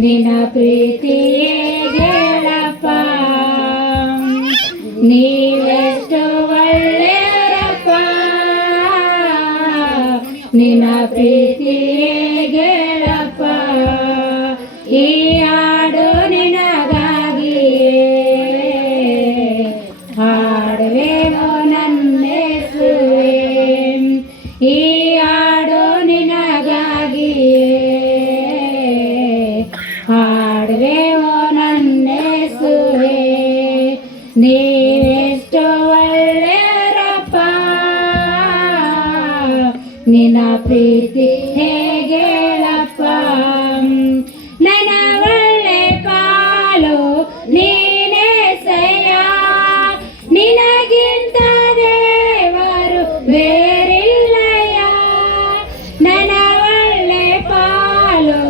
ನಿನ್ನ ಪ್ರೀತಿಯೇ ಗೆಳಪ್ಪ ನೀವೆಷ್ಟು ಒಳ್ಳೆಯರಪ್ಪ ನಿನ್ನ ಪ್ರೀತಿಯೇ ಗೆಳಪ್ಪ ಈ ಹಾಡು ನಿನಗಾಗಿಯೇ ಹಾಡುವೆವೋ ನನ್ನೆಸುವೆ ಈ ಹಾಡು ನಿನಗಾಗಿಯೇ ಹಾಡುವೆವೋ ನನ್ನೆಸುವೆ ನೀವೆಷ್ಟು ಒಳ್ಳೆಯರಪ್ಪ ನಿನ್ನ ಪ್ರೀತಿ ಹೇಗೆಳಪ್ಪ ನನ್ನ ಒಳ್ಳೆ ಪಾಲು ನೀನೆಸೆಯ ನಿನಗಿಂತ ದೇವರು ಬೇರಿಲ್ಲಯ್ಯ ನನ್ನ ಒಳ್ಳೆ ಪಾಲು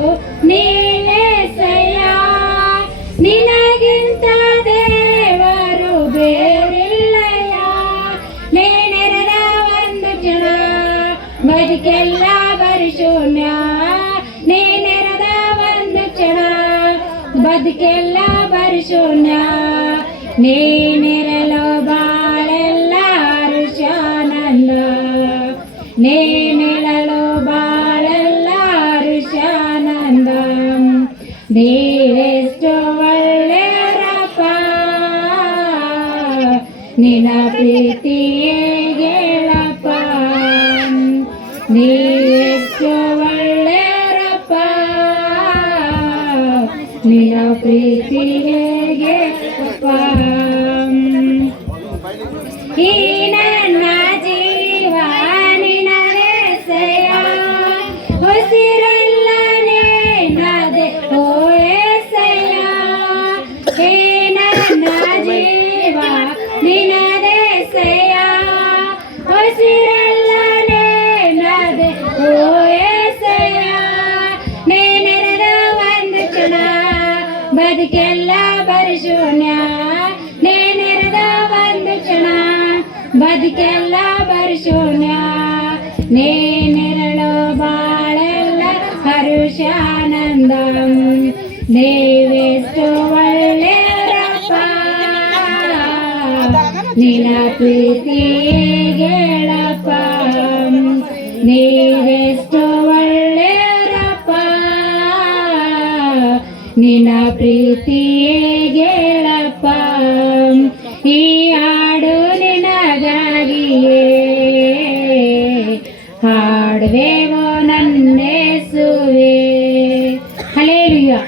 ನೀನೆಸೆಯ ನಿನಗಿಂತ ದೇವರು ಬೇರಿಲ್ಲಯ್ಯ ನೀನೆರೆದ ಒಂದು ಕ್ಷಣ ಬದುಕೆಲ್ಲ ಬರಿ ಶೂನ್ಯ ನೀನೆರೆದ ಒಂದು ಕ್ಷಣ ಬದುಕೆಲ್ಲ ಬರಿ ಶೂನ್ಯ ನೀನಿರಲು ಬಾಳೆಲ್ಲ ಹರುಷಾನಂದ ನೀನಿರಲು ಬಾಳೆಲ್ಲ ಹರುಷಾನಂದ ನೀವೆಷ್ಟು ಒಳ್ಳೆಯರಪ್ಪ ನಿನ್ನ ಪ್ರೀತಿಯೇ ಗೆಳಪ್ಪ ನೀವೆಷ್ಟು ಒಳ್ಳೆಯರಪ್ಪ ನಿನ್ನ ಪ್ರೀತಿಯೇ ಗೆಳಪ್ಪ ಈ ನನ್ನ ಜೀವ ನಿನಗೆಸೆಯ ಉಸಿರೆಲ್ಲ ನಿನ್ನದೆ ಓ ಏಸಯ್ಯ ಈ ನನ್ನ ಜೀವ ನಿನದೆಸೆಯ ಉಸಿರೆಲ್ಲ ನಿನ್ನದೆ ಓ ಏಸಯ್ಯ ನೀನೆರೆದ ಒಂದು ಕ್ಷಣ ಬದುಕೆಲ್ಲ ಬರಿ ಶೂನ್ಯ ನೀನೆರೆದ ಒಂದು ಕ್ಷಣ ಬದುಕೆಲ್ಲ ಬರಿ ಶೂನ್ಯ ನೀನೆರಳು ಬಾಳೆಲ್ಲ ಹರುಷಾನಂದ ನೀವೆಷ್ಟು ಒಳ್ಳೆಯರಪ್ಪ ನಿನ್ನ ಪ್ರೀತಿಯೇ ಗೆಳಪ್ಪ ನೀವೆಷ್ಟು ಒಳ್ಳೆಯರಪ್ಪ ನಿನ್ನ ಪ್ರೀತಿಯೇ ಗೆಳಪ್ಪ ಈ ಹಾಡು ನಿನಗಾಗಿಯೇ ಹಾಡುವೆವೋ ನನ್ನೆಸುವೆ ಹಲ್ಲೆಲೂಯಾ.